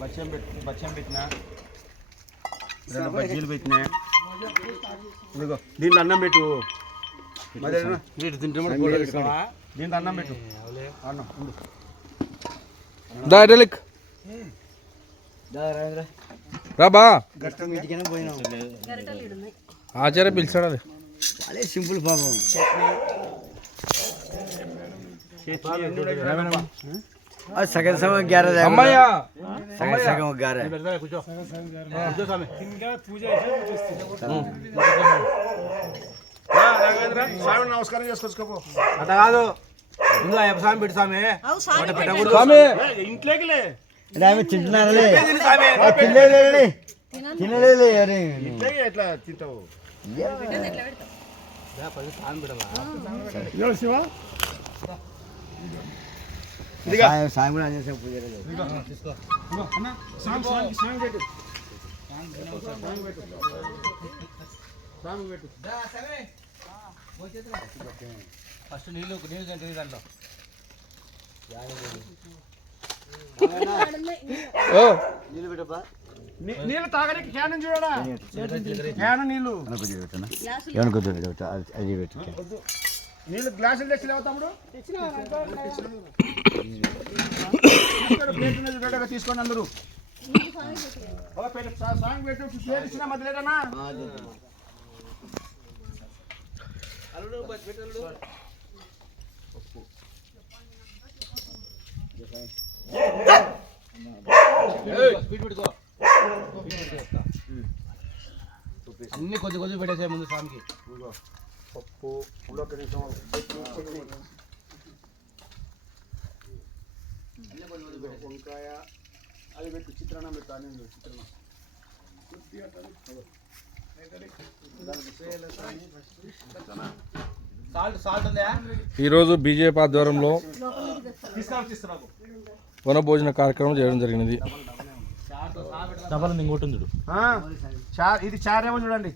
బచ్చం పెట్టినా 2 బజ్జీలు పెట్టినా ఇదిగో దీంట్లో అన్నం పెట్టు దీంట్లో అన్నం పెట్టు అన్నం రాబా ఆచార్య పిలిచాడు అది అదే సింపుల్ పాపం సగం సగం గ్యారె అమ్మయ్యా సగం సగం గ్యారె నమస్కారం చేసుకోవచ్చుకోపో అట్లా కాదు ముందు అయ్యప్ప స్వామి పెట్టి స్వామి ఇంట్లోకి ఆమె తింటున్నారలే తినలేదు తినలేదు ఎట్లా తింటావు సాయం కూడా చేసే పూజ ఫస్ట్ నీళ్ళు తింటుంది దాంట్లో నీళ్ళు తాగడానికి క్యాన్ చూడడా క్యాన్ నీళ్ళు అది పెట్టు నీళ్ళు గ్లాసులు తెచ్చిలేవా తమ్ముడు తీసుకోండి అందరూ సాంగ్ పెట్టు ప్లేట్ ఇచ్చిన మధ్యలేదన్నా అన్ని కొద్ది కొద్ది పెట్టేసే ముందు స్వామికి పప్పు వంకాయ అది పెట్టు చిత్రాన్నం పెట్టు అన్ని చిత్రాన్నం ఈరోజు బీజేపీ ఆధ్వర్యంలో వనభోజన కార్యక్రమం చేయడం జరిగినది. ఇది చారేమో చూడండి.